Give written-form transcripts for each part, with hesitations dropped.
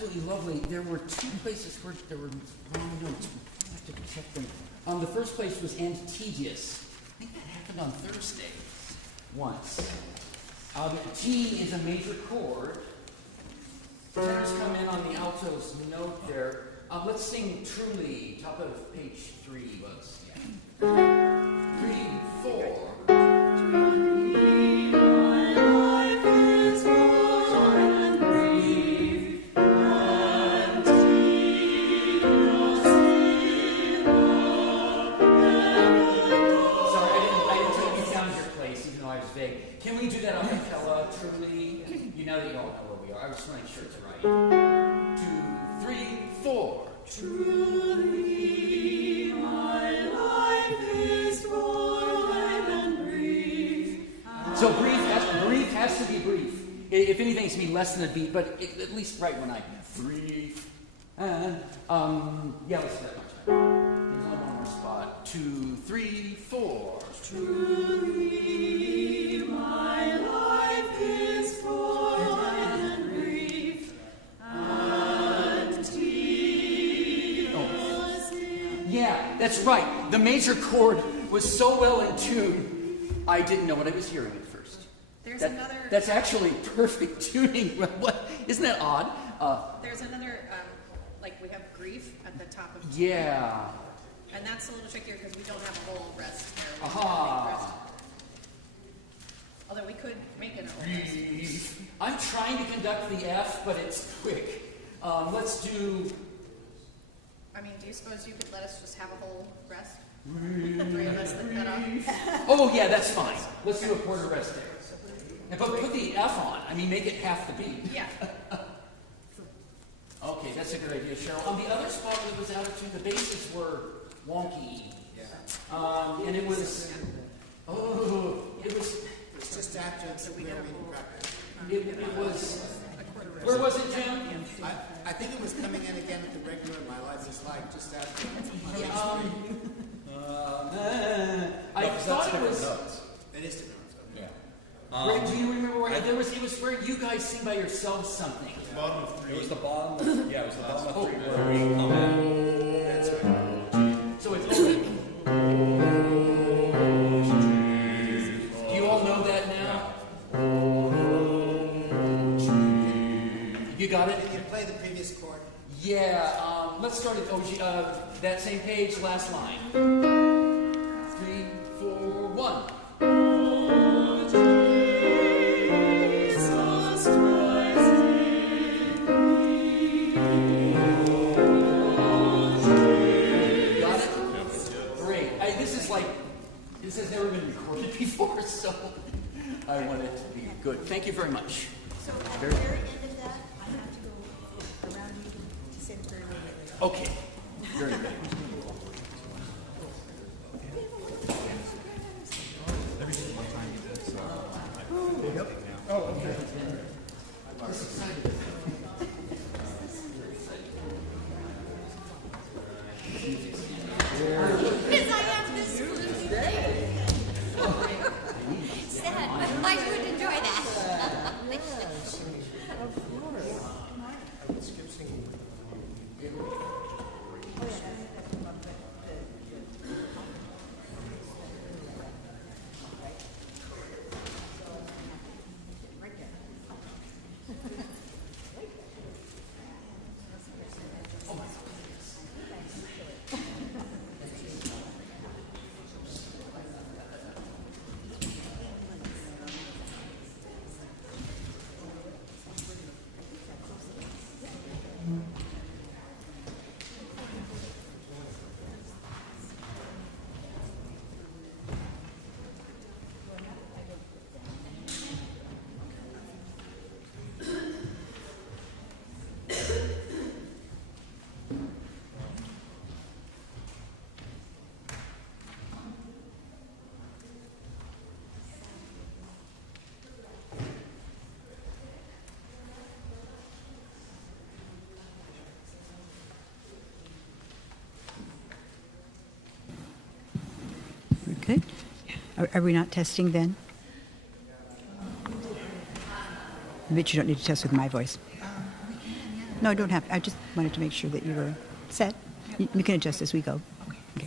absolutely lovely. There were two places where there were notes. I have to check them. The first place was and tedious. I think that happened on Thursday once. G is a major chord. Tenors come in on the alto's note there. Let's sing Truly. Top of page 3 was. Yeah. 3, 4. Can we do that a cappella, truly? You know that you all know where we are. I just want to make sure it's right. 2, 3, 4. Truly, my life is void and brief. So brief has to be brief. If anything, it's to be less than a beat, but at least right when I brief. And yeah, let's do that much better. There's only one more spot. 2, 3, 4. Truly, my life is void and brief, and tedious. Yeah, that's right. The major chord was so well in tune, I didn't know what I was hearing at first. That's actually perfect tuning. What? Isn't that odd? There's another, like we have grief at the top of the Yeah. And that's a little trickier because we don't have a whole rest there. Aha. Although we could make it a whole rest. I'm trying to conduct the F, but it's quick. Let's do... I mean, do you suppose you could let us just have a whole rest? The three of us that cut off? Oh, yeah, that's fine. Let's do a quarter rest there. But put the F on. I mean, make it half the beat. Yeah. Okay, that's a good idea, Cheryl. On the other spot that was out of tune, the basses were wonky. Yeah. And it was... It's just after the real meeting practice. It was... Where was it, Jim? I think it was coming in again at the regular My Life is Like just after. I thought it was... It is different. Greg, do you remember where it was where you guys sing by yourselves something? Bottom of 3. It was the bottom of, yeah, it was the bottom of 3 where we come in. That's right. So it's open. Do you all know that now? You got it? Can you play the previous chord? Yeah, let's start at that same page, last line. 3, 4, 1. This has never been recorded before, so I want it to be good. Thank you very much. So at the very end of that, I have to go around you to say the prayer later. Okay. Very good. Oh, okay. Because I have this sad, but I would enjoy that. Good. Are we not testing then? I bet you don't need to test with my voice. No, don't have. I just wanted to make sure that you were set. You can adjust as we go. Okay.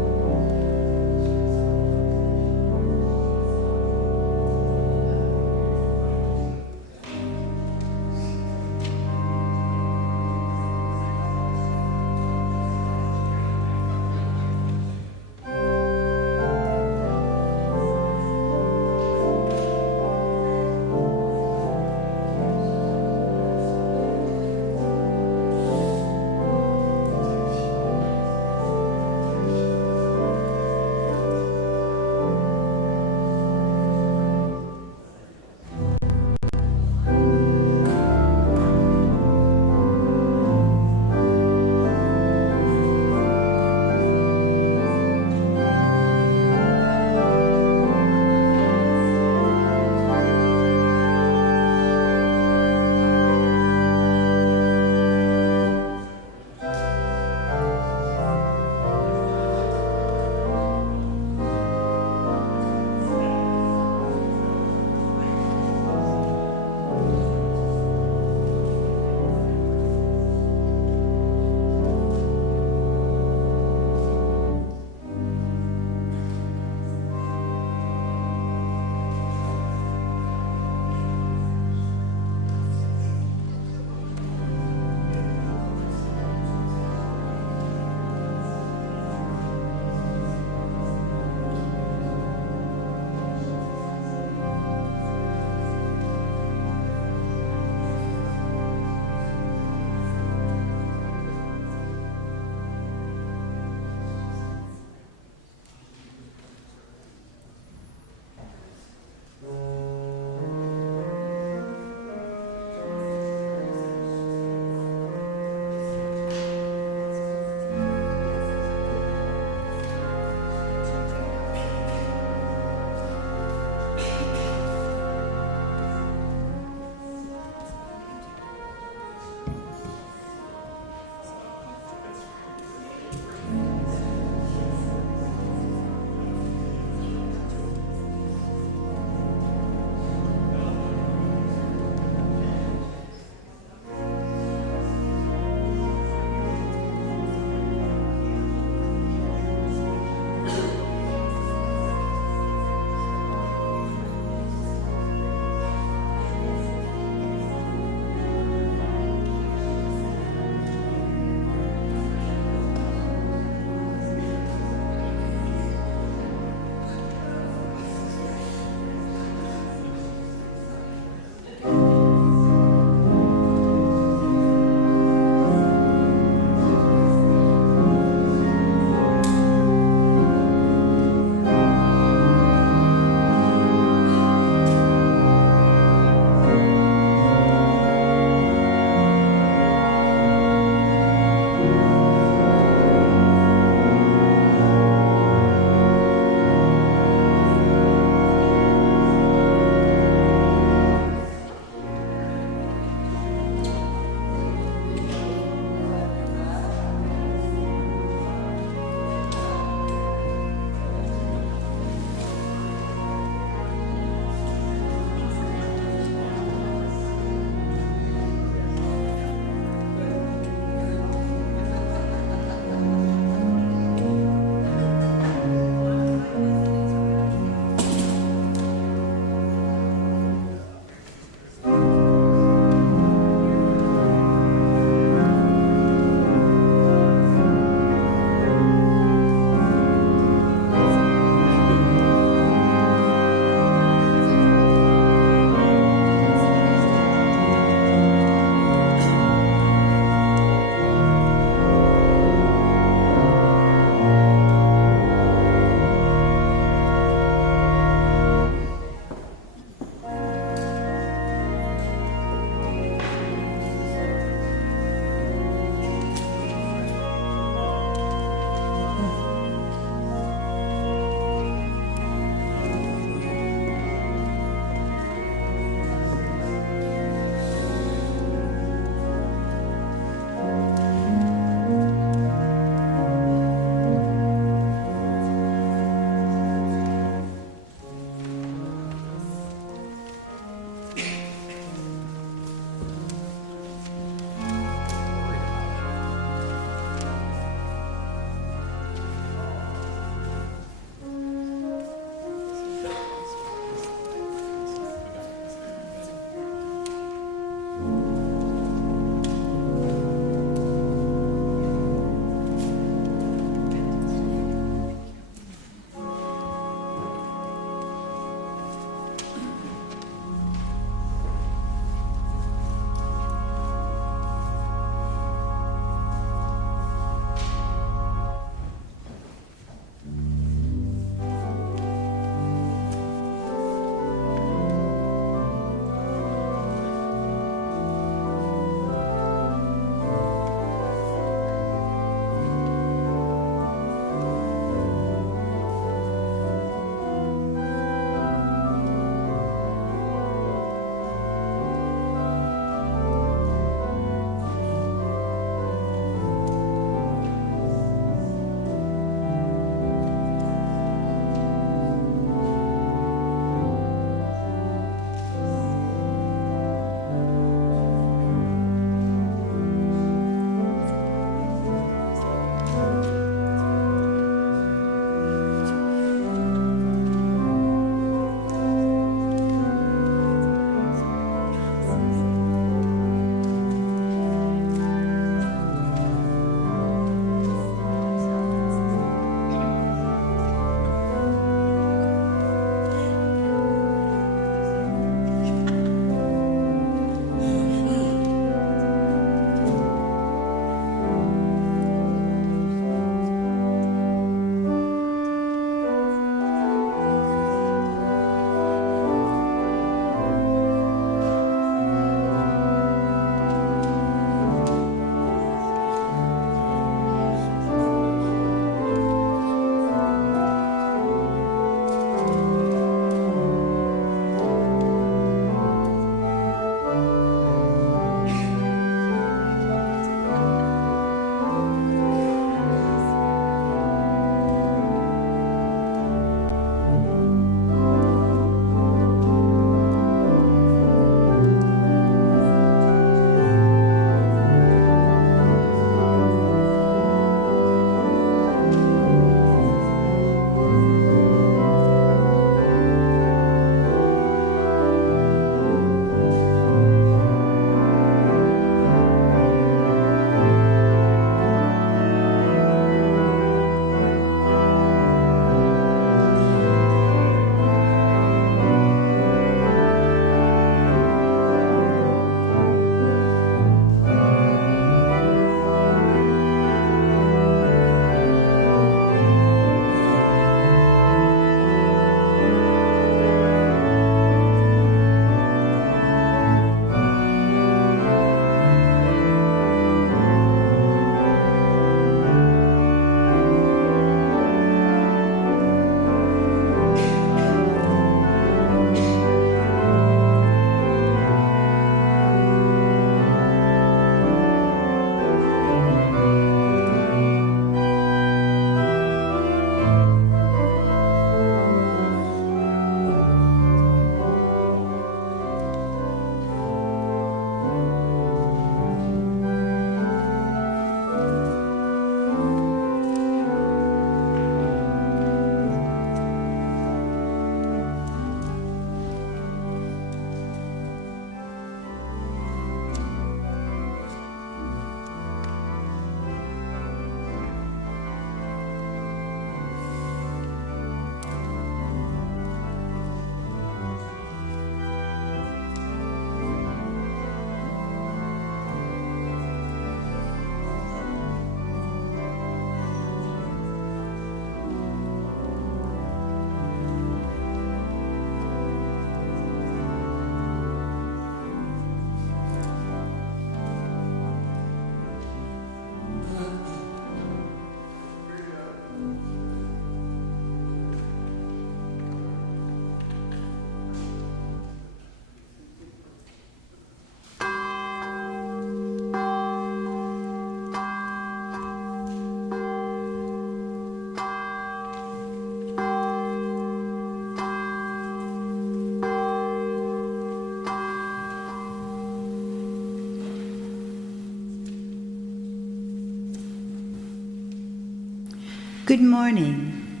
Good morning.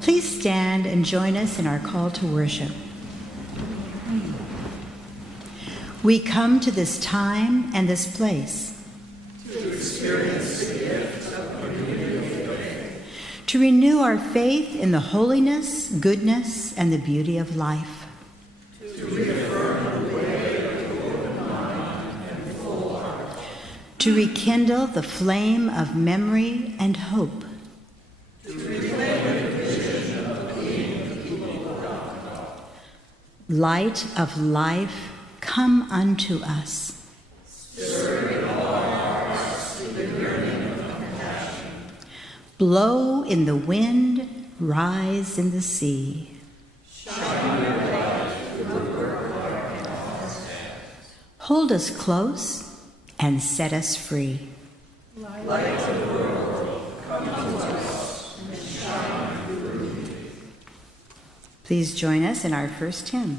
Please stand and join us in our call to worship. We come to this time and this place to renew our faith in the holiness, goodness, and the beauty of life. To rekindle the flame of memory and hope. Light of life, come unto us. Blow in the wind, rise in the sea. Hold us close and set us free. Please join us in our first hymn.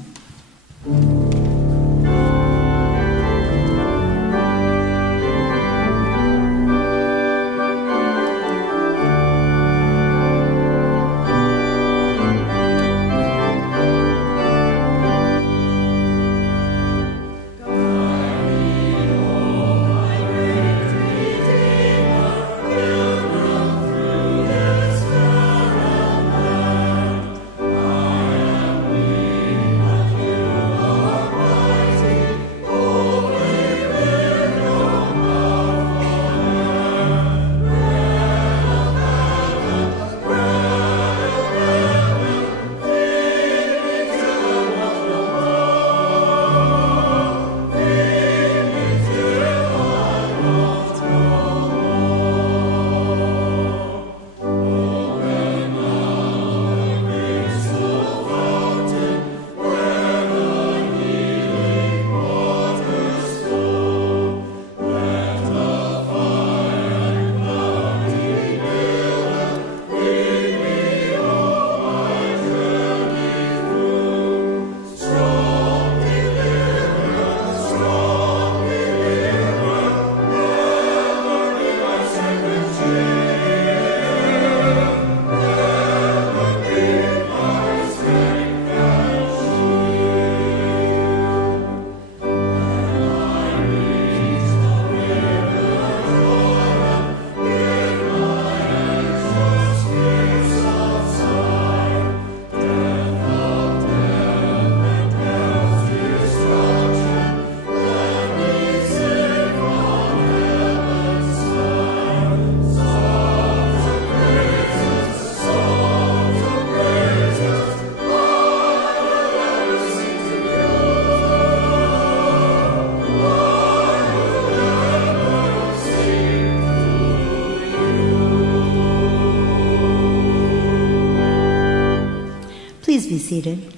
Please be seated.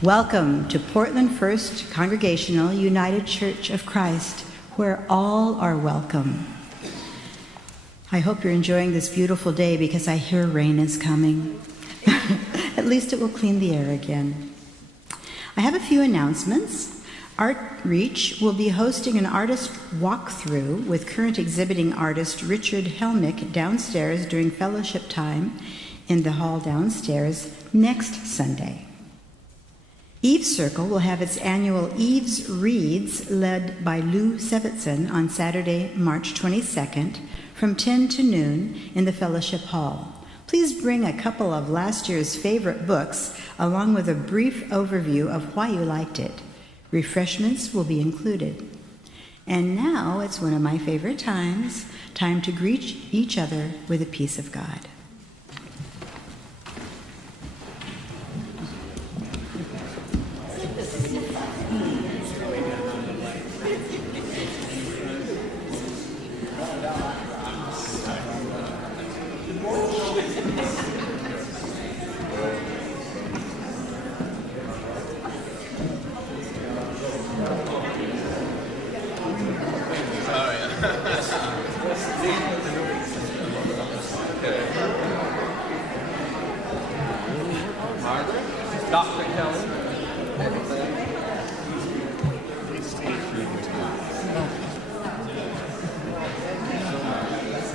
Welcome to Portland First Congregational United Church of Christ, where all are welcome. I hope you're enjoying this beautiful day because I hear rain is coming. At least it will clean the air again. I have a few announcements. Artreach will be hosting an artist walkthrough with current exhibiting artist Richard Helmick downstairs during fellowship time in the hall downstairs next Sunday. Eve's Circle will have its annual Eve's Reads led by Lou Sevitson on Saturday, March 22nd from 10 to noon in the fellowship hall. Please bring a couple of last year's favorite books along with a brief overview of why you liked it. Refreshments will be included. And now it's one of my favorite times, time to greet each other with a peace of God. Dr. Kelly.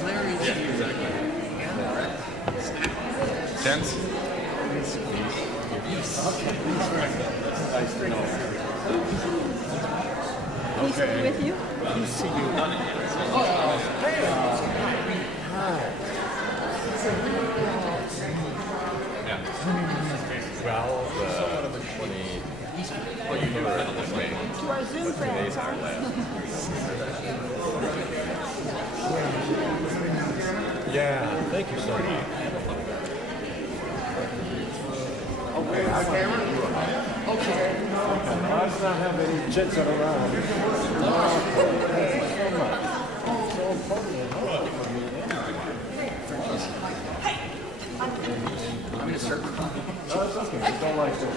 Larry intense? Peace be with you. Well, the 20. Well, you knew it this way. To our Zoom friends, Our last. Yeah, thank you so much. Let's not have any chits at around. So much. So important. No, it's okay. I don't like this.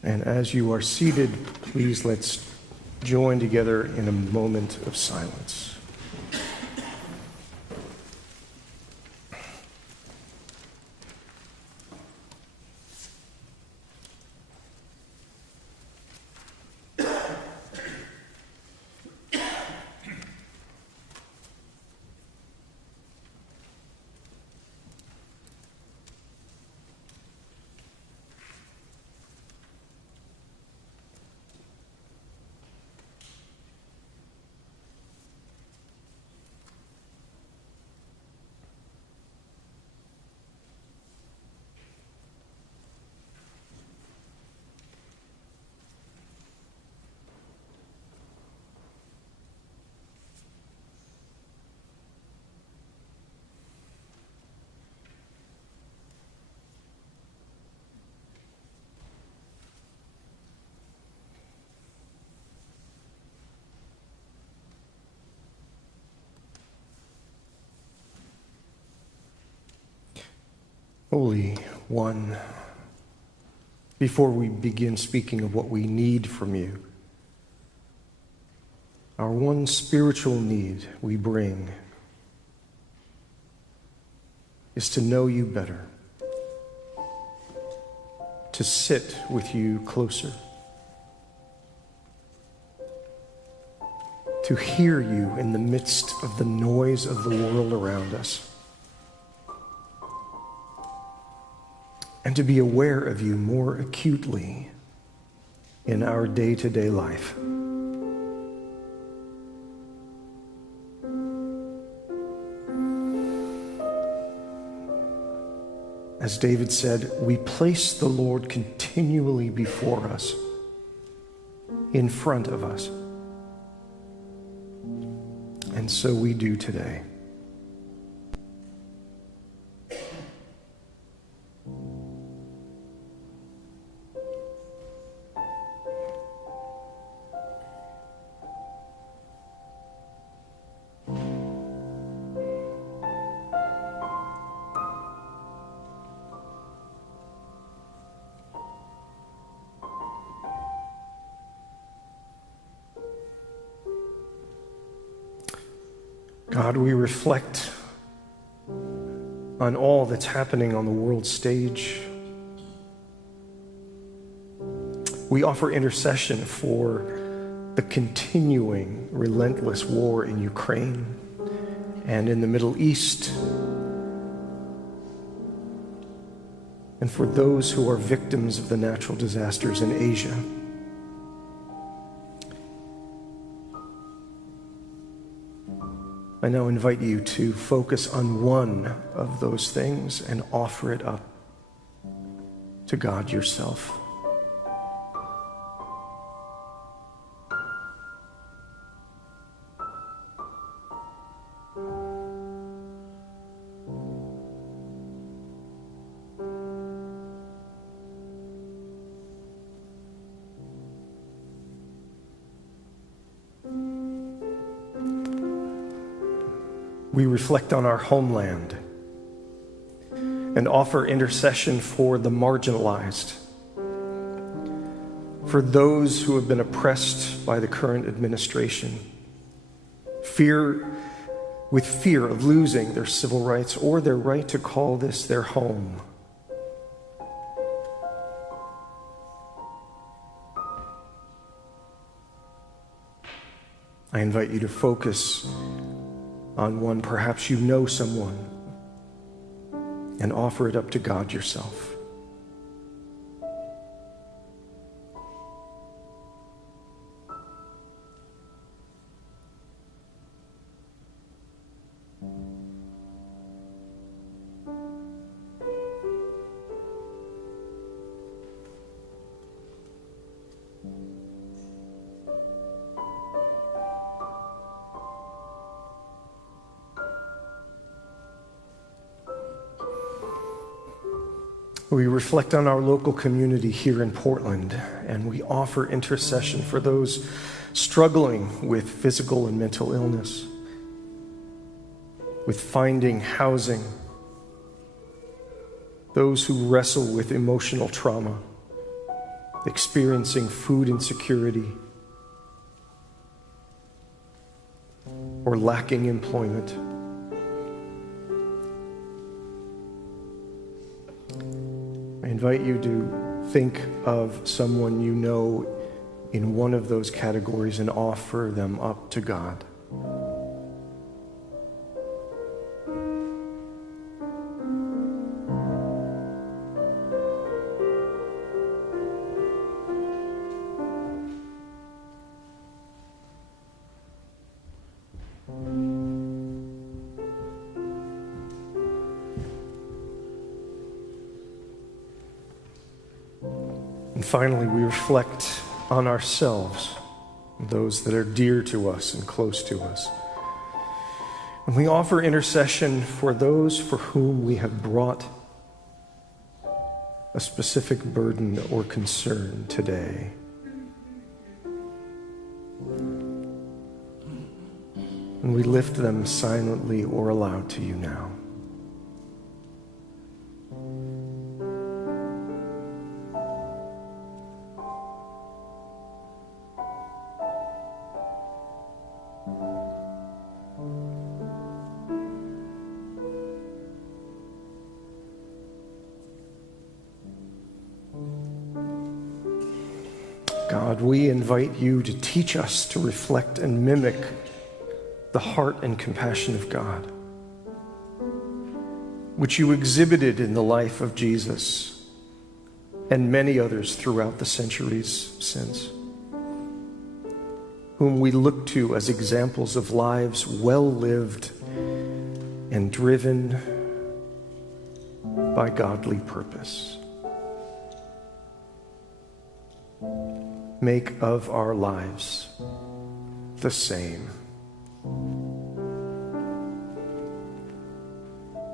And as you are seated, please let's join together in a moment of silence. Holy One, before we begin speaking of what we need from you, our one spiritual need we bring is to know you better, to sit with you closer, to hear you in the midst of the noise of the world around us, and to be aware of you more acutely in our day-to-day life. As David said, we place the Lord continually before us, in front of us. And so we do today. God, we reflect on all that's happening on the world stage. We offer intercession for the continuing relentless war in Ukraine and in the Middle East, and for those who are victims of the natural disasters in Asia. I now invite you to focus on one of those things and offer it up to God yourself. We reflect on our homeland and offer intercession for the marginalized, for those who have been oppressed by the current administration, with fear of losing their civil rights or their right to call this their home. I invite you to focus on one, perhaps you know someone, and offer it up to God yourself. We reflect on our local community here in Portland, and we offer intercession for those struggling with physical and mental illness, with finding housing, those who wrestle with emotional trauma, experiencing food insecurity, or lacking employment. I invite you to think of someone you know in one of those categories and offer them up to God. And finally, we reflect on ourselves, those that are dear to us and close to us. And we offer intercession for those for whom we have brought a specific burden or concern today. And we lift them silently or aloud to you now. God, we invite you to teach us to reflect and mimic the heart and compassion of God, which you exhibited in the life of Jesus, and many others throughout the centuries since, whom we look to as examples of lives well lived and driven by godly purpose. Make of our lives the same.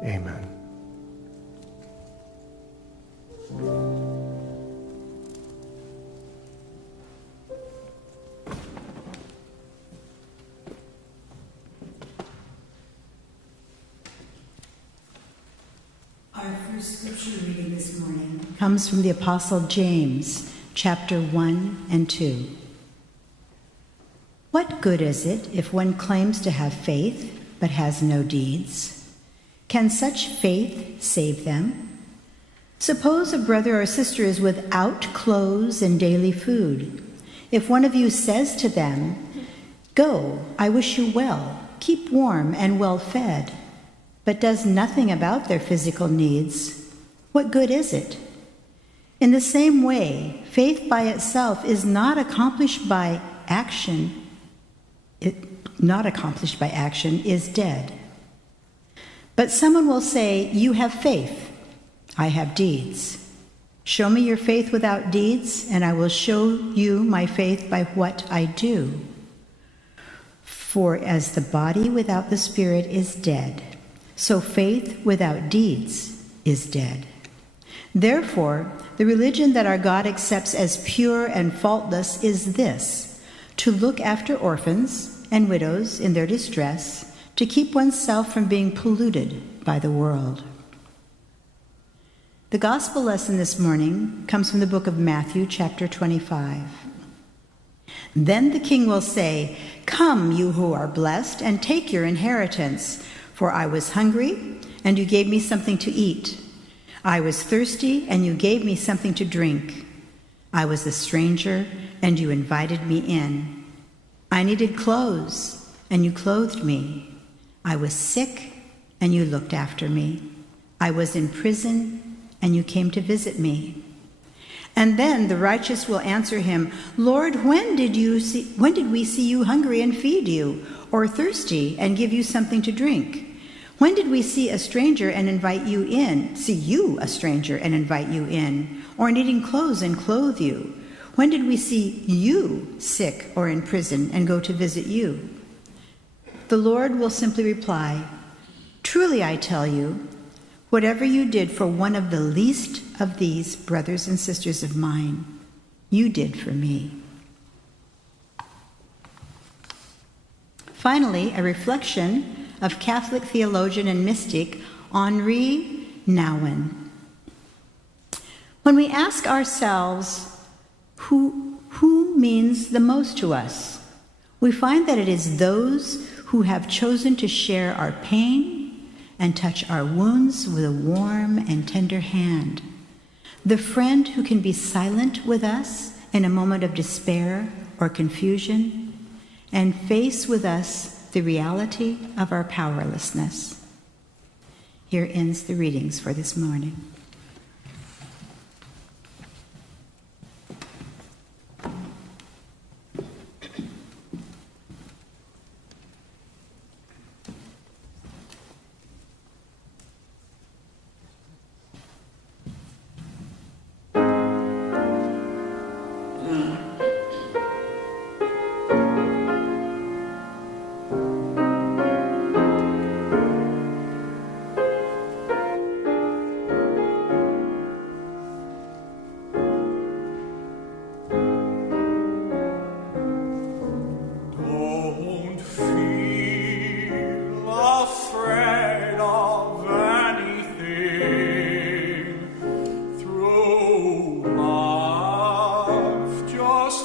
Amen. Our first scripture reading this morning comes from the Apostle James, chapter 1 and 2. What good is it if one claims to have faith but has no deeds? Can such faith save them? Suppose a brother or sister is without clothes and daily food. If one of you says to them, "Go, I wish you well, keep warm and well fed," but does nothing about their physical needs, what good is it? In the same way, faith by itself is not accomplished by action. Not accomplished by action is dead. But someone will say, "You have faith, I have deeds. Show me your faith without deeds, and I will show you my faith by what I do. For as the body without the spirit is dead, so faith without deeds is dead. Therefore, the religion that our God accepts as pure and faultless is this: to look after orphans and widows in their distress, to keep oneself from being polluted by the world." The gospel lesson this morning comes from the book of Matthew, chapter 25. Then the king will say, "Come, you who are blessed, and take your inheritance. For I was hungry, and you gave me something to eat. I was thirsty, and you gave me something to drink. I was a stranger, and you invited me in. I needed clothes, and you clothed me. I was sick, and you looked after me. I was in prison, and you came to visit me." And then the righteous will answer him, "Lord, when did we see you hungry and feed you, or thirsty and give you something to drink? When did we see you a stranger and invite you in, or needing clothes and clothe you? When did we see you sick or in prison and go to visit you?" The Lord will simply reply, "Truly I tell you, whatever you did for one of the least of these brothers and sisters of mine, you did for me." Finally, a reflection of Catholic theologian and mystic Henri Nouwen. When we ask ourselves, who means the most to us, we find that it is those who have chosen to share our pain and touch our wounds with a warm and tender hand. The friend who can be silent with us in a moment of despair or confusion and face with us the reality of our powerlessness. Here ends the readings for this morning. Just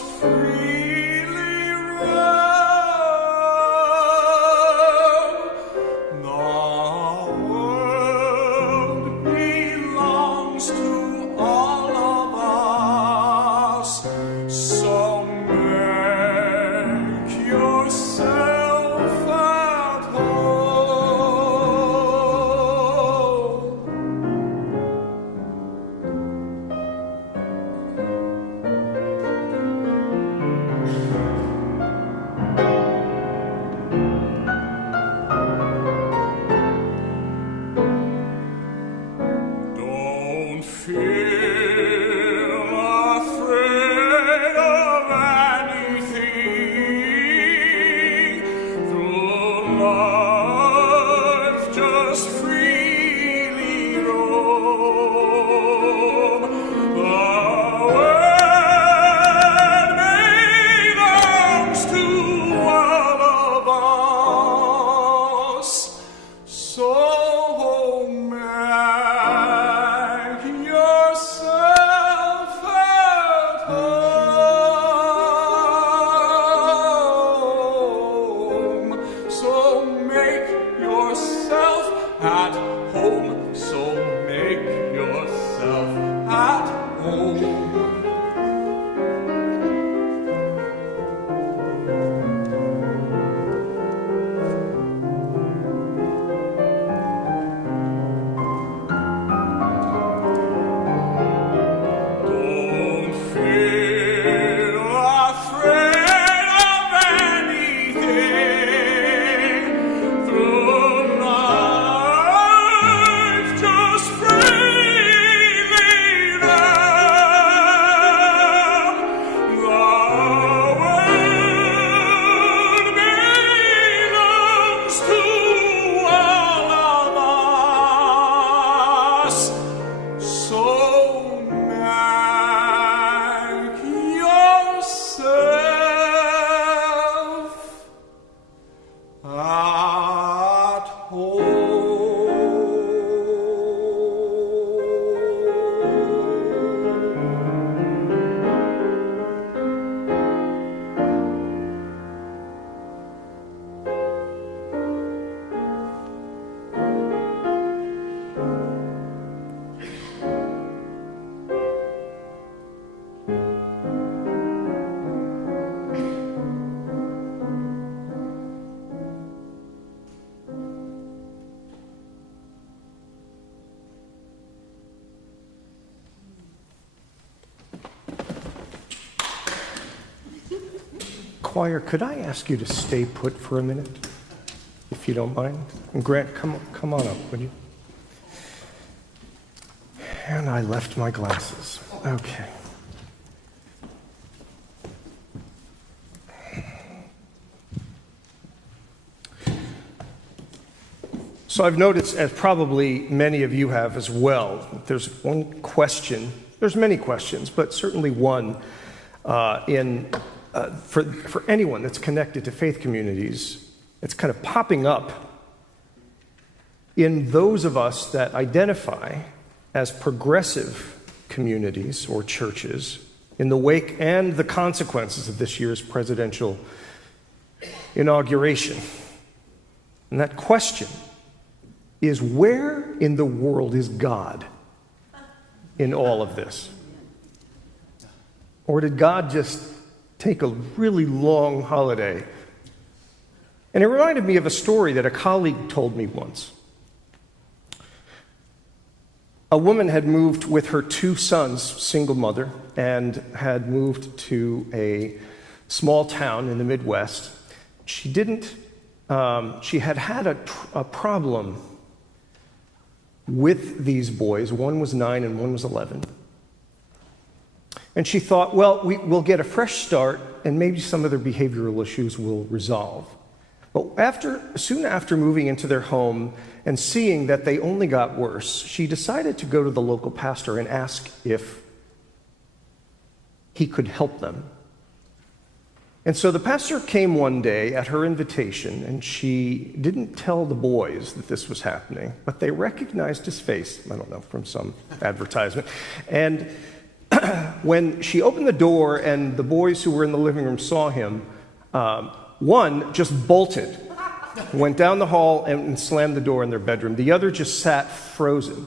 choir, could I ask you to stay put for a minute, if you don't mind? And Grant, come on up, would you? And I left my glasses. Okay. So I've noticed, as probably many of you have as well, there's one question. There's many questions, but certainly one for anyone that's connected to faith communities. It's kind of popping up in those of us that identify as progressive communities or churches in the wake and the consequences of this year's presidential inauguration. And that question is, where in the world is God in all of this? Or did God just take a really long holiday? And it reminded me of a story that a colleague told me once. A woman had moved with her 2 sons, single mother, and had moved to a small town in the Midwest. She had had a problem with these boys. One was 9 and one was 11. And she thought, well, we'll get a fresh start and maybe some of their behavioral issues will resolve. But soon after moving into their home and seeing that they only got worse, she decided to go to the local pastor and ask if he could help them. And so the pastor came one day at her invitation, and she didn't tell the boys that this was happening, but they recognized his face, I don't know, from some advertisement. And when she opened the door and the boys who were in the living room saw him, one just bolted, went down the hall and slammed the door in their bedroom. The other just sat frozen.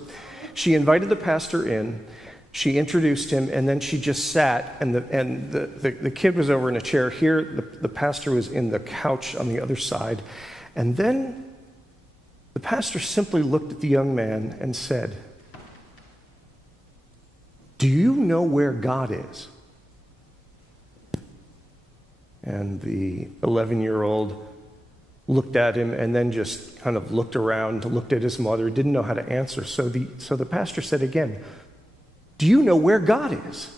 She invited the pastor in. She introduced him, and then she just sat, and the kid was over in a chair here. The pastor was in the couch on the other side. And then the pastor simply looked at the young man and said, "Do you know where God is?" And the 11-year-old looked at him and then just kind of looked around, looked at his mother, didn't know how to answer. So the pastor said again, "Do you know where God is?"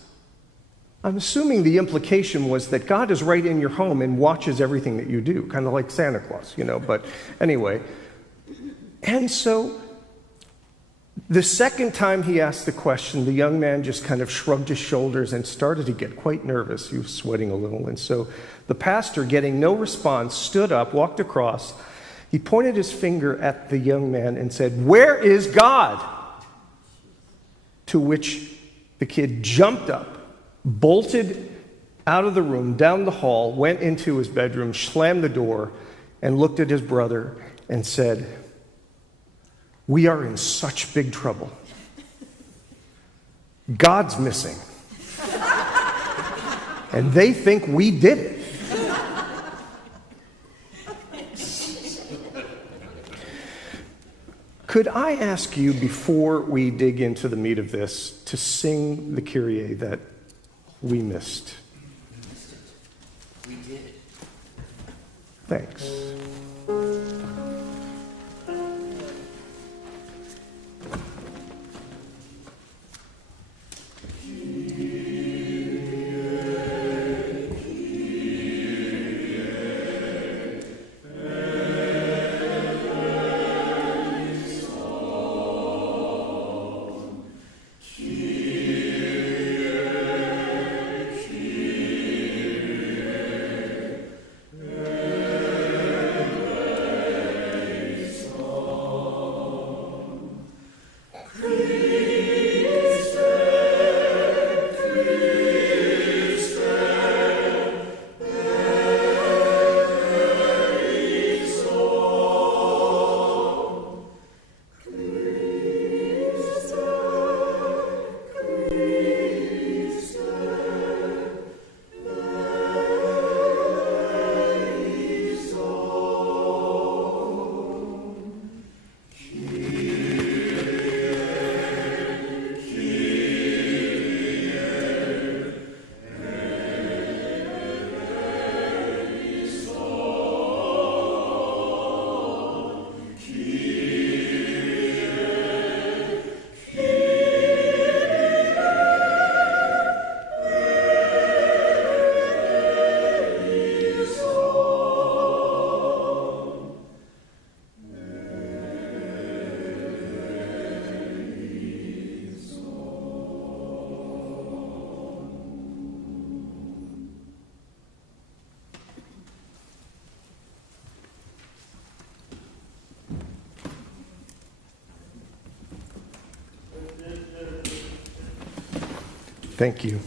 I'm assuming the implication was that God is right in your home and watches everything that you do, kind of like Santa Claus, but anyway. And so the second time he asked the question, the young man just kind of shrugged his shoulders and started to get quite nervous. He was sweating a little. And so the pastor, getting no response, stood up, walked across. He pointed his finger at the young man and said, "Where is God?" To which the kid jumped up, bolted out of the room, down the hall, went into his bedroom, slammed the door, and looked at his brother and said, "We are in such big trouble. God's missing. And they think we did it." Could I ask you, before we dig into the meat of this, to sing the Kyrie that we missed? We did it. Thanks. Thank you.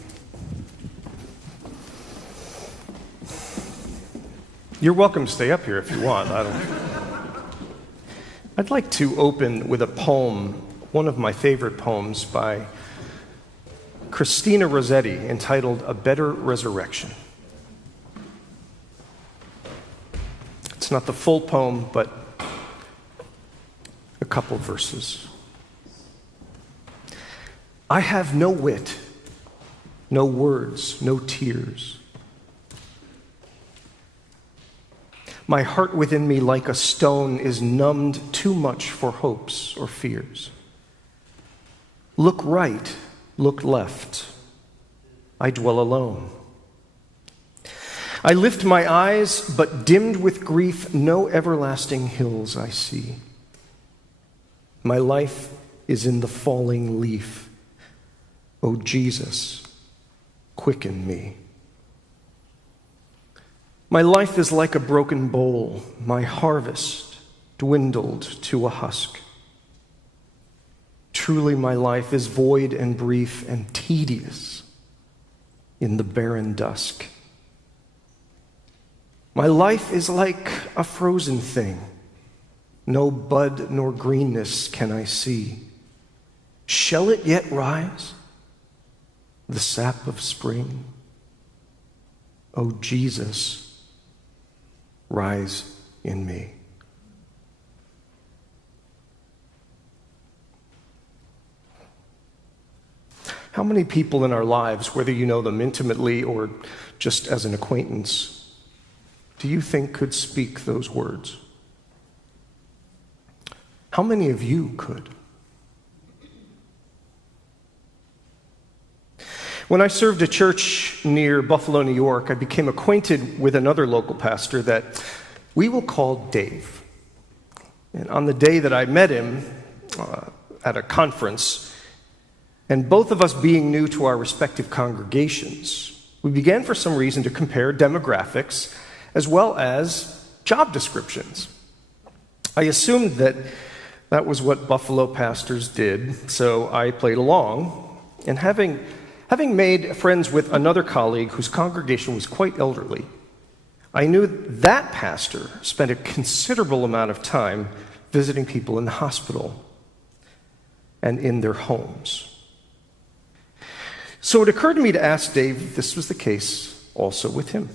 You're welcome to stay up here if you want. I'd like to open with a poem, one of my favorite poems by Christina Rossetti, entitled A Better Resurrection. It's not the full poem, but a couple verses. I have no wit, no words, no tears. My heart within me, like a stone, is numbed too much for hopes or fears. Look right, look left. I dwell alone. I lift my eyes, but dimmed with grief, no everlasting hills I see. My life is in the falling leaf. O Jesus, quicken me. My life is like a broken bowl, my harvest dwindled to a husk. Truly my life is void and brief and tedious in the barren dusk. My life is like a frozen thing, no bud nor greenness can I see. Shall it yet rise, the sap of spring? O Jesus, rise in me. How many people in our lives, whether you know them intimately or just as an acquaintance, do you think could speak those words? How many of you could? When I served a church near Buffalo, New York, I became acquainted with another local pastor that we will call Dave. And on the day that I met him at a conference, and both of us being new to our respective congregations, we began for some reason to compare demographics as well as job descriptions. I assumed that that was what Buffalo pastors did, so I played along, and having made friends with another colleague whose congregation was quite elderly, I knew that pastor spent a considerable amount of time visiting people in the hospital and in their homes. So it occurred to me to ask Dave if this was the case also with him.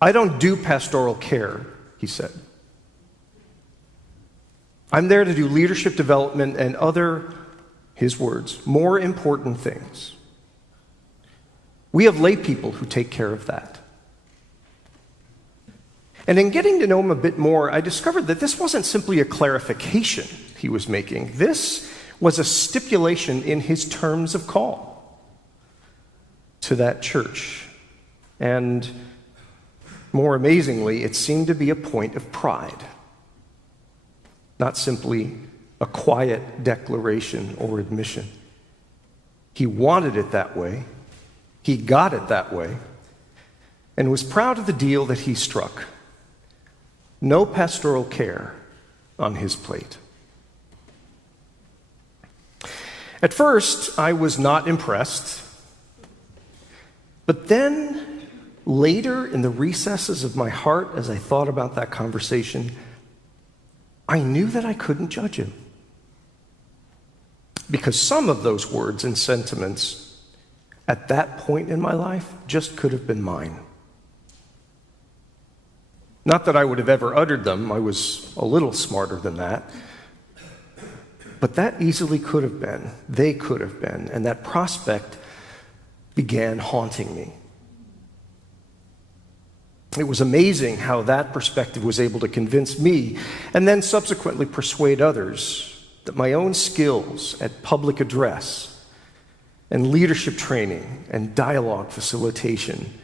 I don't do pastoral care, he said. I'm there to do leadership development and other, his words, more important things. We have lay people who take care of that. And in getting to know him a bit more, I discovered that this wasn't simply a clarification he was making. This was a stipulation in his terms of call to that church. And more amazingly, it seemed to be a point of pride, not simply a quiet declaration or admission. He wanted it that way, he got it that way, and was proud of the deal that he struck. No pastoral care on his plate. At first, I was not impressed, but then later in the recesses of my heart, as I thought about that conversation, I knew that I couldn't judge him. Because some of those words and sentiments at that point in my life just could have been mine. Not that I would have ever uttered them, I was a little smarter than that. But that easily could have been, they could have been, and that prospect began haunting me. It was amazing how that perspective was able to convince me and then subsequently persuade others that my own skills at public address and leadership training and dialogue facilitation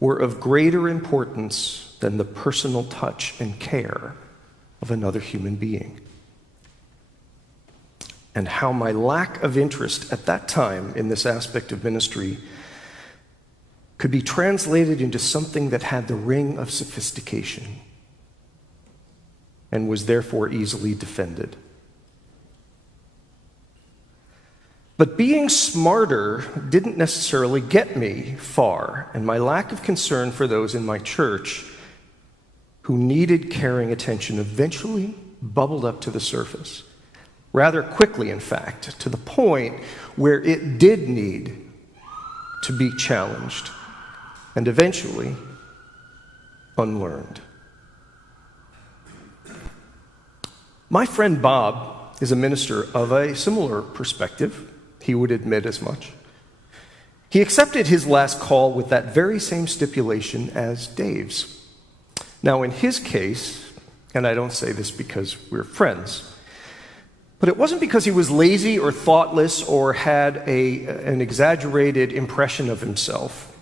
were of greater importance than the personal touch and care of another human being. And how my lack of interest at that time in this aspect of ministry could be translated into something that had the ring of sophistication and was therefore easily defended. But being smarter didn't necessarily get me far, and my lack of concern for those in my church who needed caring attention eventually bubbled up to the surface. Rather quickly, in fact, to the point where it did need to be challenged and eventually unlearned. My friend Bob is a minister of a similar perspective. He would admit as much. He accepted his last call with that very same stipulation as Dave's. Now, in his case, and I don't say this because we're friends, but it wasn't because he was lazy or thoughtless or had an exaggerated impression of himself,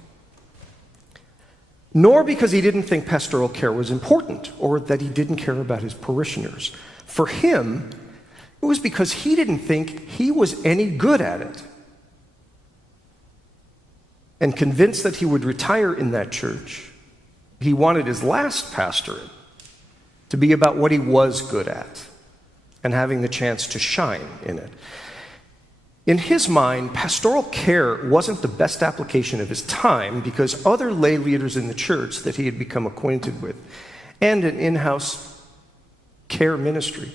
nor because he didn't think pastoral care was important or that he didn't care about his parishioners. For him, it was because he didn't think he was any good at it. And convinced that he would retire in that church, he wanted his last pastorate to be about what he was good at and having the chance to shine in it. In his mind, pastoral care wasn't the best application of his time because other lay leaders in the church that he had become acquainted with and an in-house care ministry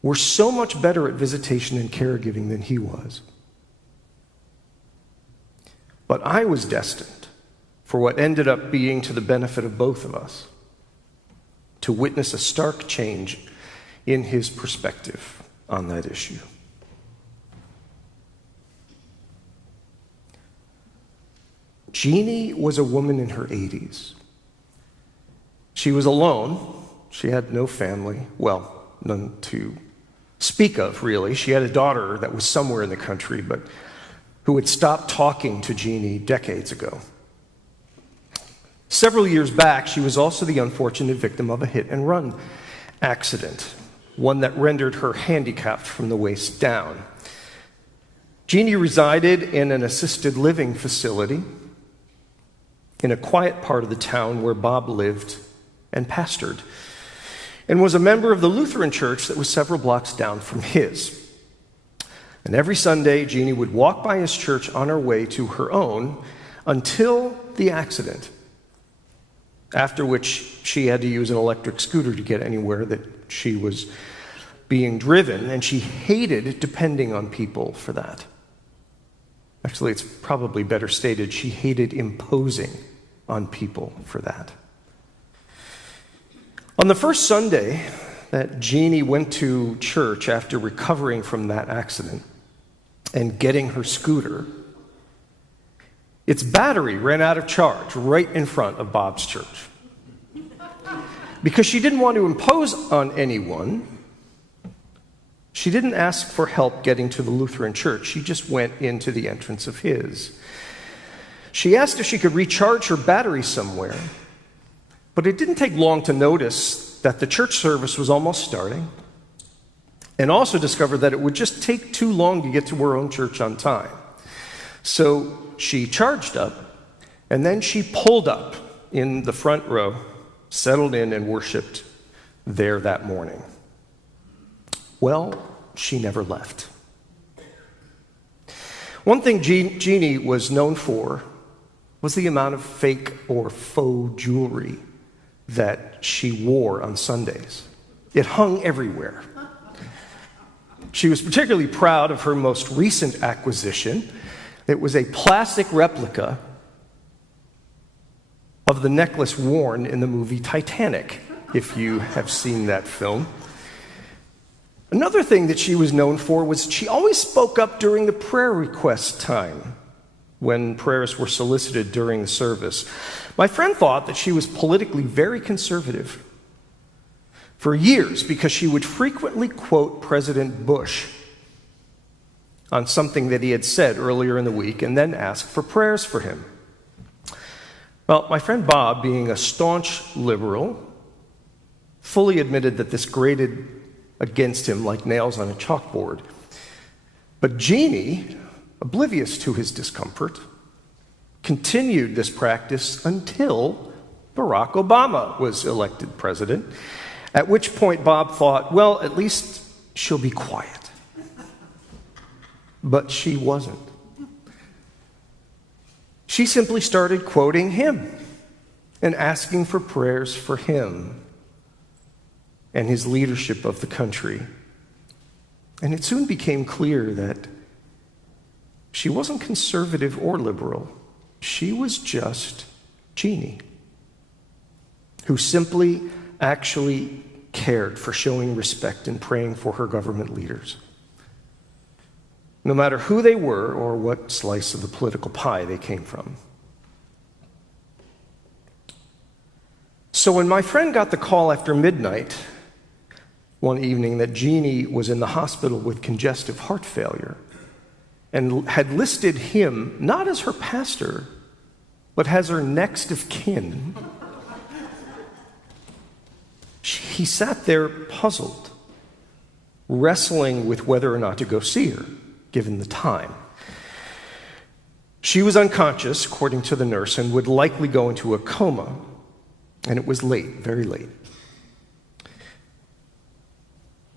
were so much better at visitation and caregiving than he was. But I was destined for what ended up being to the benefit of both of us, to witness a stark change in his perspective on that issue. Jeannie was a woman in her 80s. She was alone. She had no family. Well, none to speak of, really. She had a daughter that was somewhere in the country, but who had stopped talking to Jeannie decades ago. Several years back, she was also the unfortunate victim of a hit-and-run accident, one that rendered her handicapped from the waist down. Jeannie resided in an assisted living facility in a quiet part of the town where Bob lived and pastored, and was a member of the Lutheran church that was several blocks down from his. And every Sunday, Jeannie would walk by his church on her way to her own until the accident, after which she had to use an electric scooter to get anywhere that she was being driven, and she hated depending on people for that. Actually, it's probably better stated, she hated imposing on people for that. On the first Sunday that Jeannie went to church after recovering from that accident and getting her scooter, its battery ran out of charge right in front of Bob's church. Because she didn't want to impose on anyone, she didn't ask for help getting to the Lutheran church. She just went into the entrance of his. She asked if she could recharge her battery somewhere, but it didn't take long to notice that the church service was almost starting, and also discovered that it would just take too long to get to her own church on time. So she charged up, and then she pulled up in the front row, settled in, and worshiped there that morning. Well, she never left. One thing Jeannie was known for was the amount of fake or faux jewelry that she wore on Sundays. It hung everywhere. She was particularly proud of her most recent acquisition. It was a plastic replica of the necklace worn in the movie Titanic, if you have seen that film. Another thing that she was known for was she always spoke up during the prayer request time when prayers were solicited during the service. My friend thought that she was politically very conservative for years because she would frequently quote President Bush on something that he had said earlier in the week and then ask for prayers for him. Well, my friend Bob, being a staunch liberal, fully admitted that this grated against him like nails on a chalkboard. But Jeannie, oblivious to his discomfort, continued this practice until Barack Obama was elected president, at which point Bob thought, well, at least she'll be quiet. but she wasn't. She simply started quoting him and asking for prayers for him and his leadership of the country. And it soon became clear that she wasn't conservative or liberal. She was just Jeannie, who simply actually cared for showing respect and praying for her government leaders, no matter who they were or what slice of the political pie they came from. So when my friend got the call after midnight one evening that Jeannie was in the hospital with congestive heart failure and had listed him not as her pastor, but as her next of kin, he sat there puzzled, wrestling with whether or not to go see her, given the time. She was unconscious, according to the nurse, and would likely go into a coma, and it was late, very late.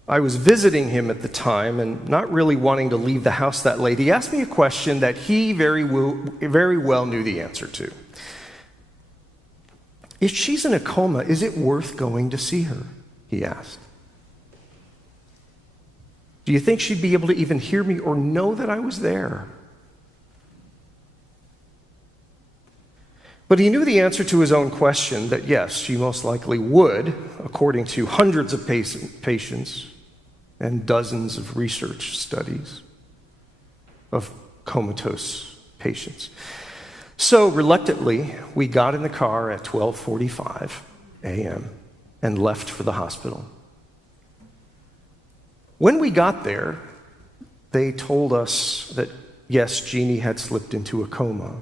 I was visiting him at the time and not really wanting to leave the house that late. He asked me a question that he very well knew the answer to. If she's in a coma, is it worth going to see her? He asked. Do you think she'd be able to even hear me or know that I was there? But he knew the answer to his own question, that yes, she most likely would, according to hundreds of patients and dozens of research studies of comatose patients. So reluctantly, we got in the car at 12:45 a.m. and left for the hospital. When we got there, they told us that, yes, Jeannie had slipped into a coma.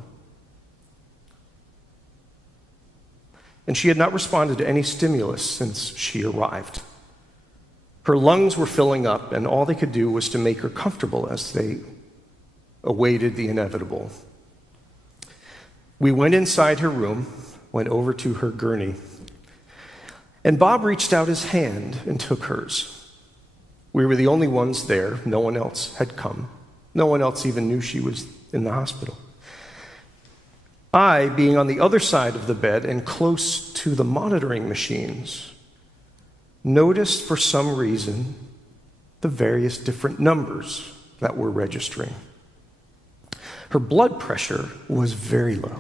And she had not responded to any stimulus since she arrived. Her lungs were filling up, and all they could do was to make her comfortable as they awaited the inevitable. We went inside her room, went over to her gurney, and Bob reached out his hand and took hers. We were the only ones there. No one else had come. No one else even knew she was in the hospital. I, being on the other side of the bed and close to the monitoring machines, noticed for some reason the various different numbers that were registering. Her blood pressure was very low,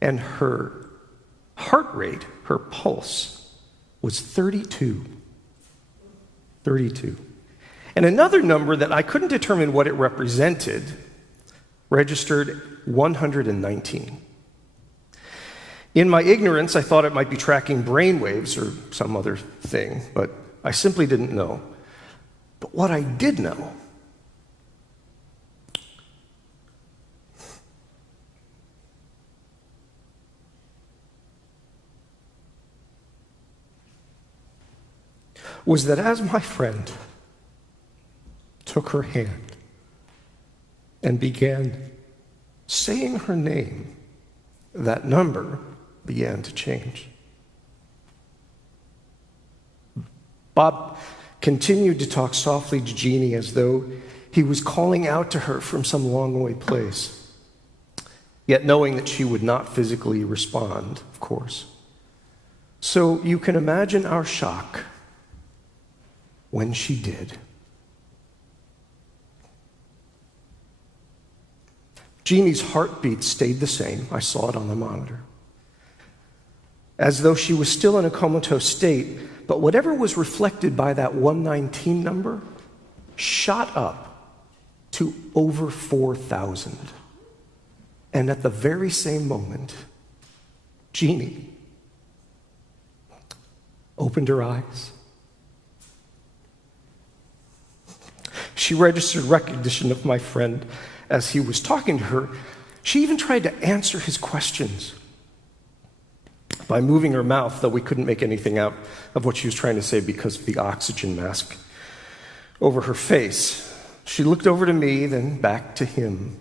and her heart rate, her pulse, was 32. 32. And another number that I couldn't determine what it represented registered 119. In my ignorance, I thought it might be tracking brain waves or some other thing, but I simply didn't know. But what I did know was that as my friend took her hand and began saying her name, that number began to change. Bob continued to talk softly to Jeannie as though he was calling out to her from some long-away place, yet knowing that she would not physically respond, of course. So you can imagine our shock when she did. Jeannie's heartbeat stayed the same. I saw it on the monitor, as though she was still in a comatose state, but whatever was reflected by that 119 number shot up to over 4,000. And at the very same moment, Jeannie opened her eyes. She registered recognition of my friend as he was talking to her. She even tried to answer his questions by moving her mouth, though we couldn't make anything out of what she was trying to say because of the oxygen mask over her face. She looked over to me, then back to him.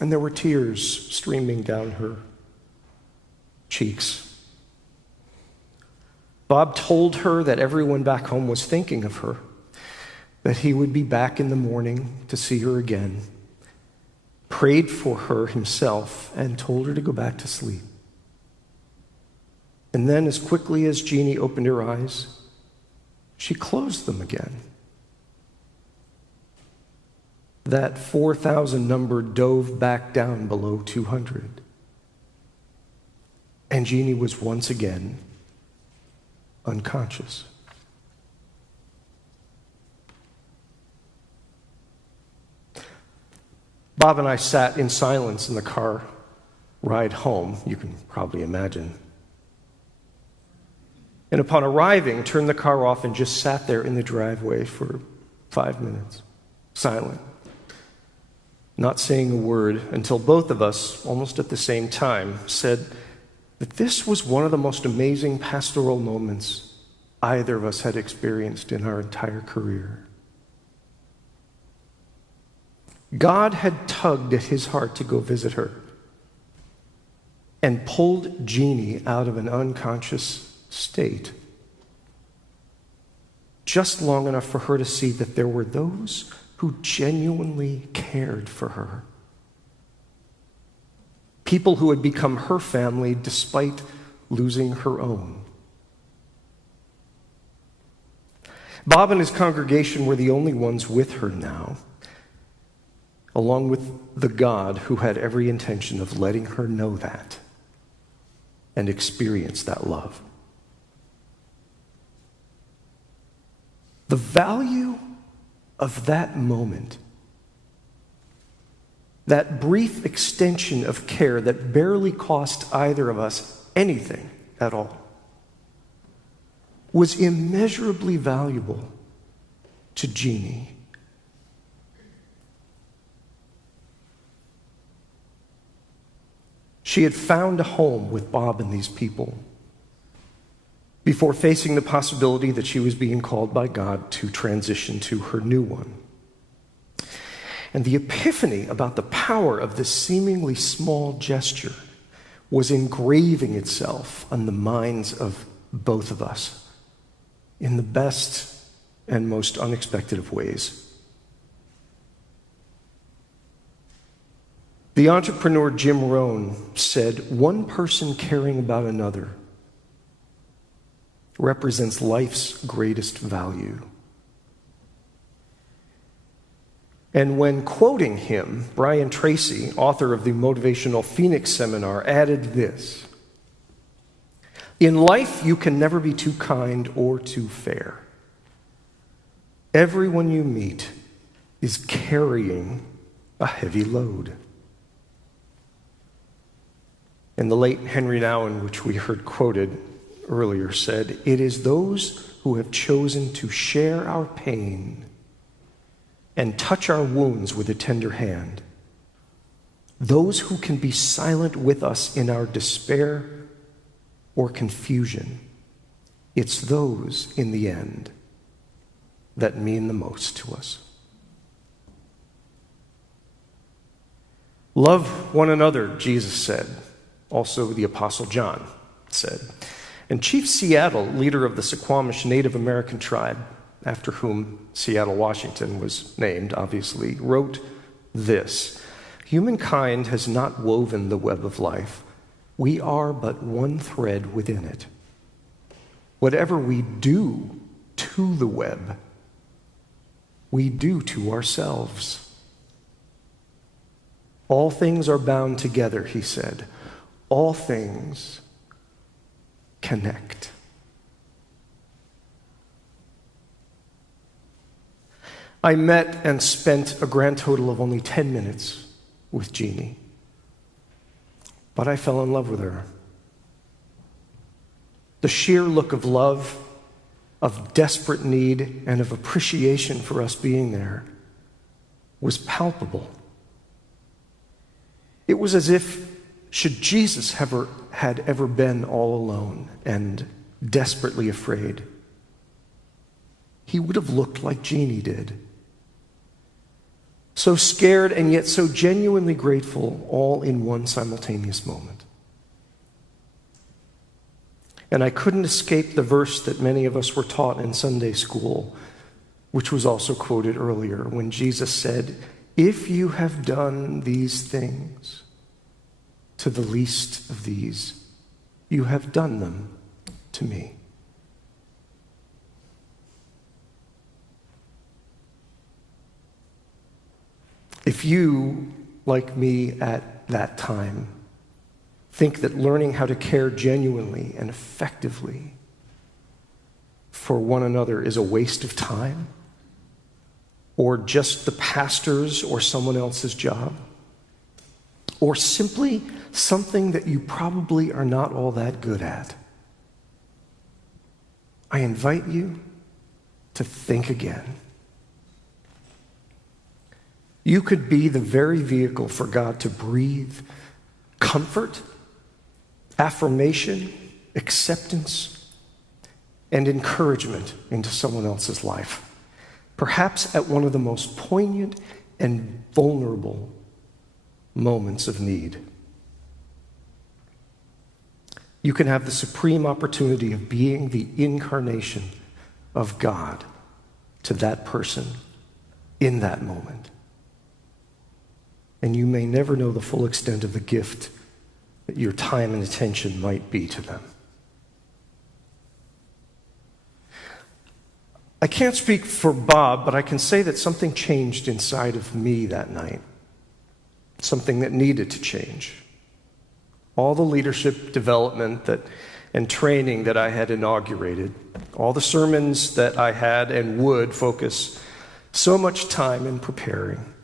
And there were tears streaming down her cheeks. Bob told her that everyone back home was thinking of her, that he would be back in the morning to see her again, prayed for her himself, and told her to go back to sleep. And then, as quickly as Jeannie opened her eyes, she closed them again. That 4,000 number dove back down below 200. And Jeannie was once again unconscious. Bob and I sat in silence in the car ride home, you can probably imagine. And upon arriving, turned the car off and just sat there in the driveway for 5 minutes, silent, not saying a word, until both of us, almost at the same time, said that this was one of the most amazing pastoral moments either of us had experienced in our entire career. God had tugged at his heart to go visit her and pulled Jeannie out of an unconscious state just long enough for her to see that there were those who genuinely cared for her. People who had become her family despite losing her own. Bob and his congregation were the only ones with her now, along with the God who had every intention of letting her know that and experience that love. The value of that moment, that brief extension of care that barely cost either of us anything at all, was immeasurably valuable to Jeannie. She had found a home with Bob and these people before facing the possibility that she was being called by God to transition to her new one. And the epiphany about the power of this seemingly small gesture was engraving itself on the minds of both of us in the best and most unexpected of ways. The entrepreneur Jim Rohn said, "One person caring about another represents life's greatest value." And when quoting him, Brian Tracy, author of the Motivational Phoenix Seminar, added this: "In life, you can never be too kind or too fair. Everyone you meet is carrying a heavy load." And the late Henry Nouwen, which we heard quoted earlier, said, "It is those who have chosen to share our pain and touch our wounds with a tender hand, those who can be silent with us in our despair or confusion, it's those, in the end, that mean the most to us." Love one another, Jesus said. Also, the Apostle John said. And Chief Seattle, leader of the Suquamish Native American tribe, after whom Seattle, Washington was named, obviously, wrote this: "Humankind has not woven the web of life. We are but one thread within it. Whatever we do to the web, we do to ourselves. All things are bound together," he said. "All things connect." I met and spent a grand total of only 10 minutes with Jeannie, but I fell in love with her. The sheer look of love, of desperate need, and of appreciation for us being there was palpable. It was as if, should Jesus had ever been all alone and desperately afraid, he would have looked like Jeannie did. So scared and yet so genuinely grateful, all in one simultaneous moment. And I couldn't escape the verse that many of us were taught in Sunday school. which was also quoted earlier when Jesus said, "If you have done these things to the least of these, you have done them to me." If you, like me at that time, think that learning how to care genuinely and effectively for one another is a waste of time, or just the pastor's or someone else's job, or simply something that you probably are not all that good at, I invite you to think again. You could be the very vehicle for God to breathe comfort, affirmation, acceptance, and encouragement into someone else's life, perhaps at one of the most poignant and vulnerable moments of need. You can have the supreme opportunity of being the incarnation of God to that person in that moment. And you may never know the full extent of the gift that your time and attention might be to them. I can't speak for Bob, but I can say that something changed inside of me that night. Something that needed to change. All the leadership development and training that I had inaugurated, all the sermons that I had and would focus so much time in preparing,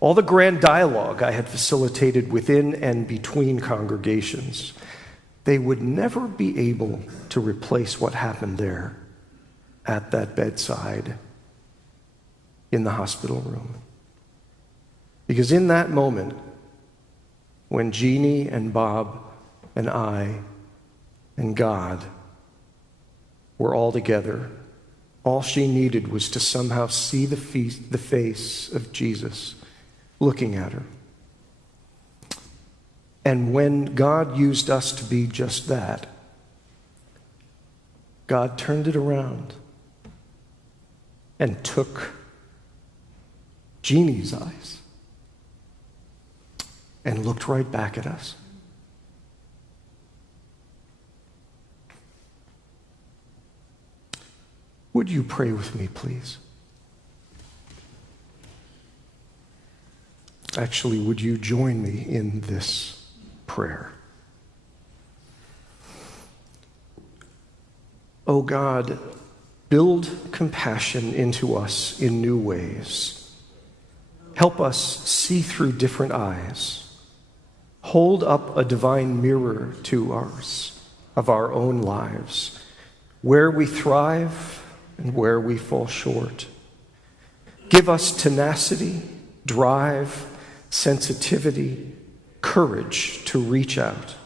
all the grand dialogue I had facilitated within and between congregations, they would never be able to replace what happened there at that bedside in the hospital room. Because in that moment, when Jeannie and Bob and I and God were all together, all she needed was to somehow see the face of Jesus looking at her. And when God used us to be just that, God turned it around and took Jeannie's eyes and looked right back at us. Would you pray with me, please? Actually, would you join me in this prayer? Oh God, build compassion into us in new ways. Help us see through different eyes. Hold up a divine mirror to us of our own lives, where we thrive and where we fall short. Give us tenacity, drive, sensitivity, courage to reach out.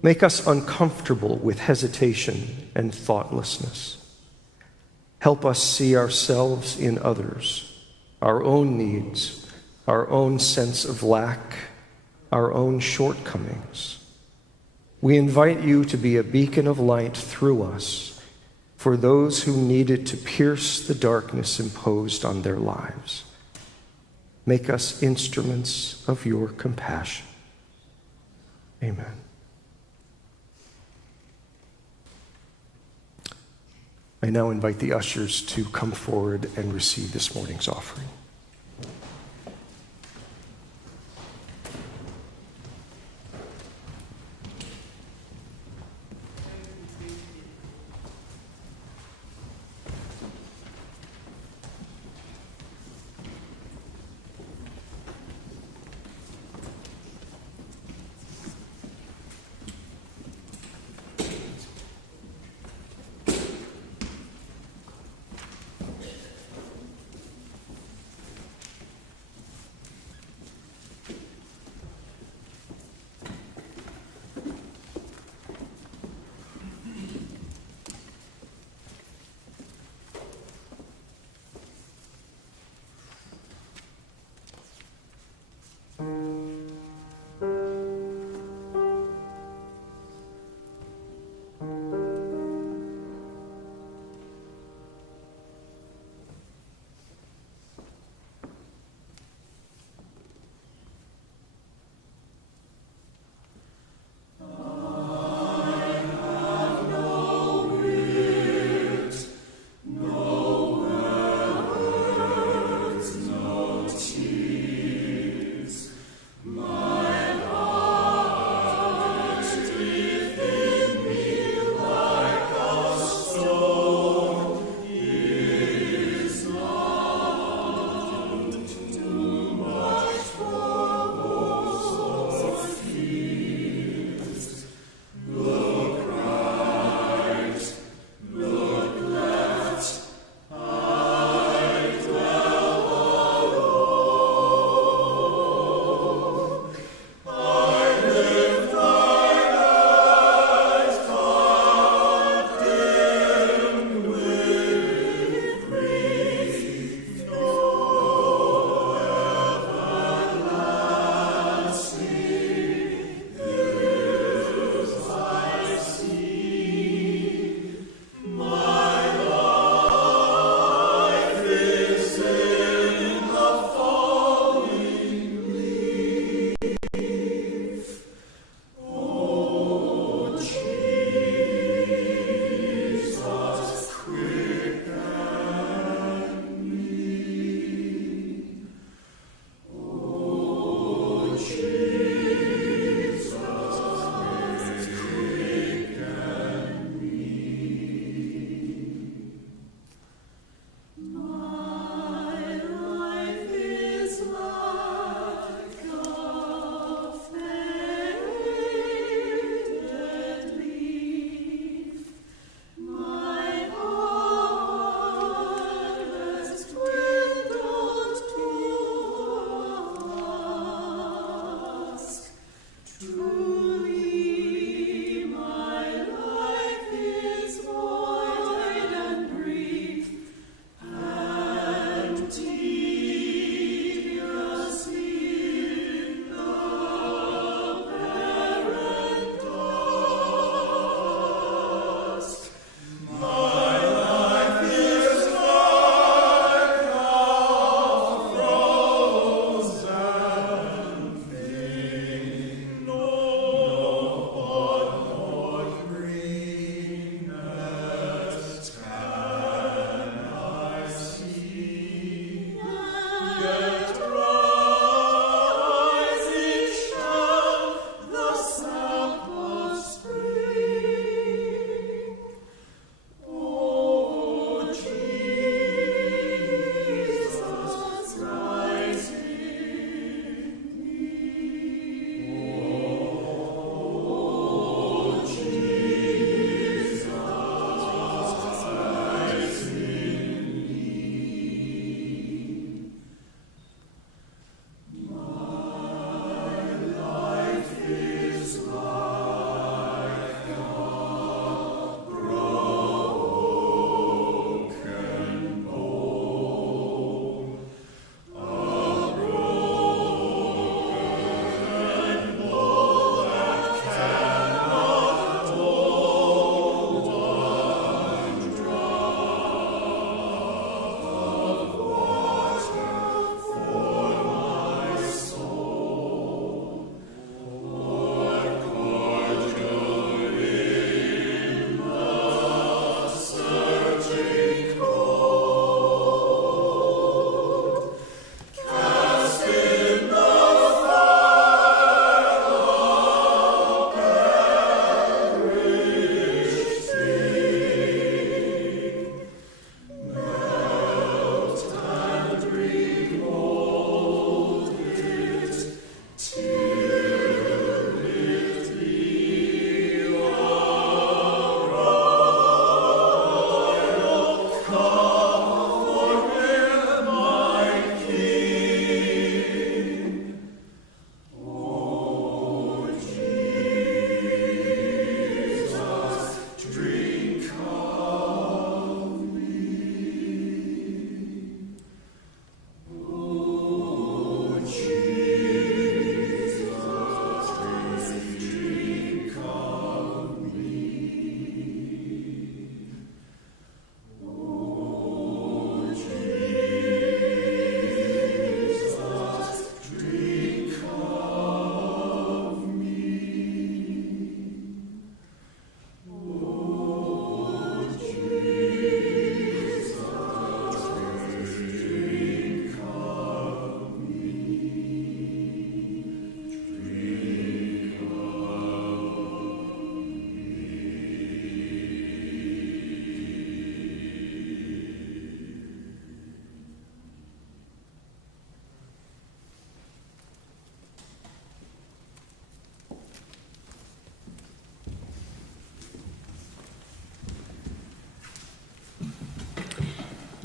Make us uncomfortable with hesitation and thoughtlessness. Help us see ourselves in others, our own needs, our own sense of lack, our own shortcomings. We invite you to be a beacon of light through us for those who needed to pierce the darkness imposed on their lives. Make us instruments of your compassion. Amen. I now invite the ushers to come forward and receive this morning's offering.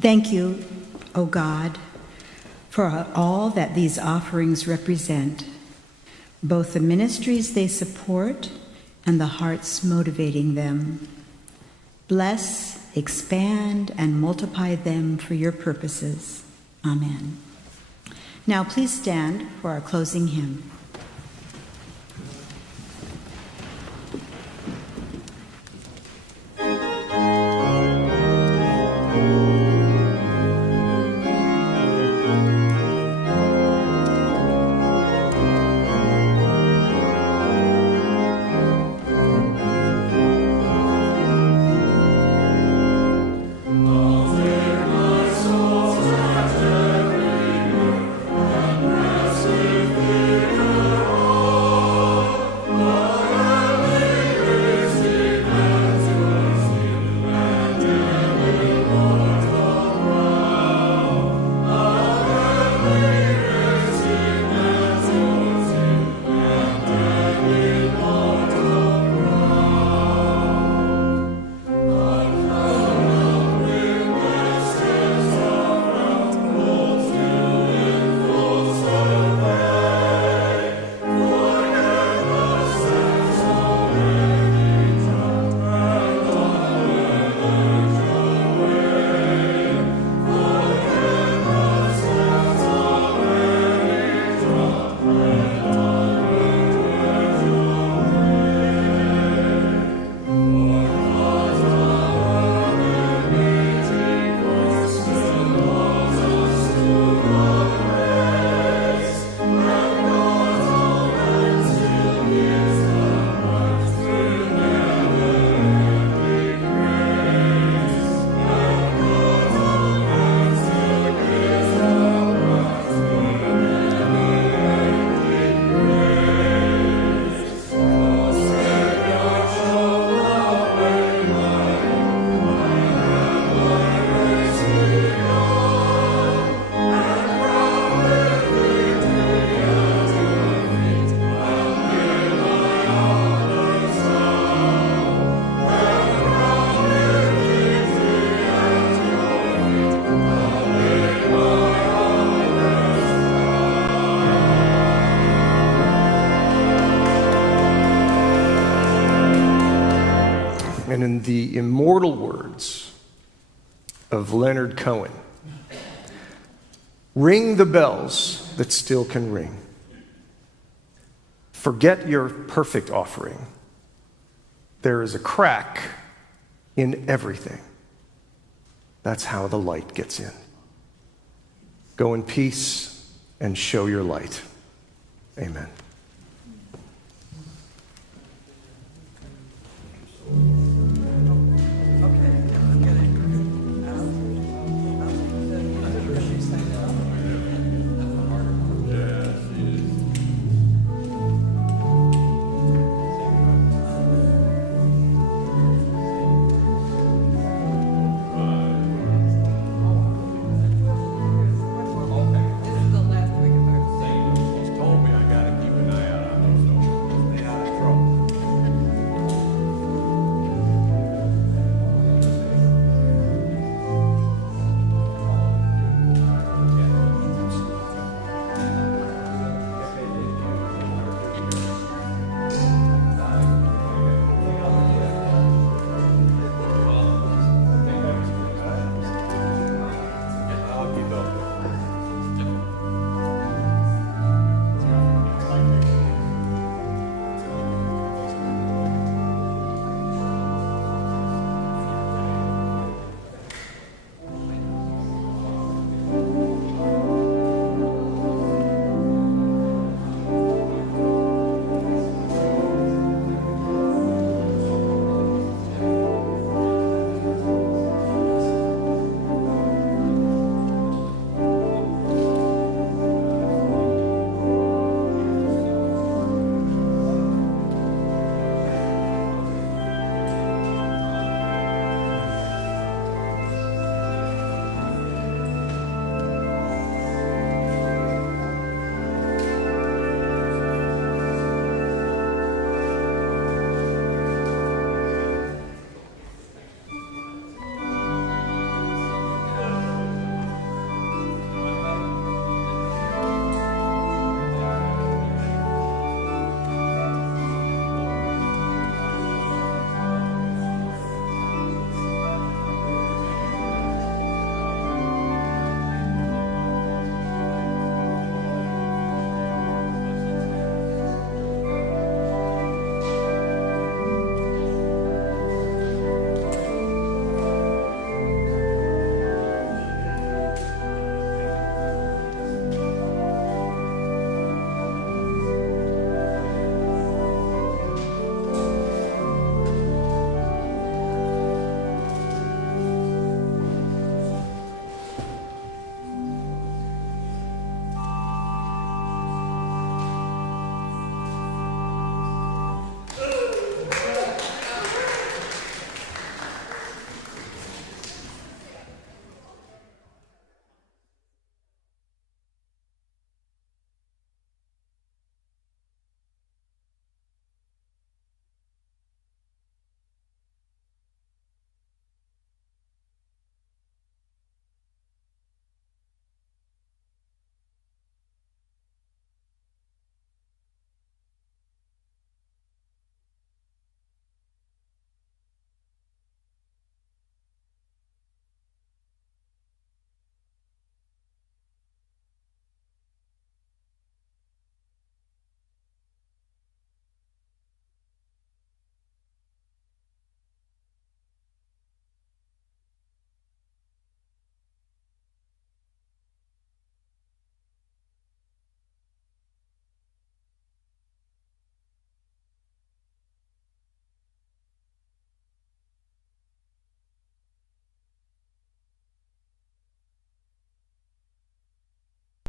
Thank you, O God, for all that these offerings represent, both the ministries they support and the hearts motivating them. Bless, expand, and multiply them for your purposes. Amen. Now please stand for our closing hymn. And in the immortal words of Leonard Cohen, ring the bells that still can ring. Forget your perfect offering. There is a crack in everything. That's how the light gets in. Go in peace and show your light. Amen.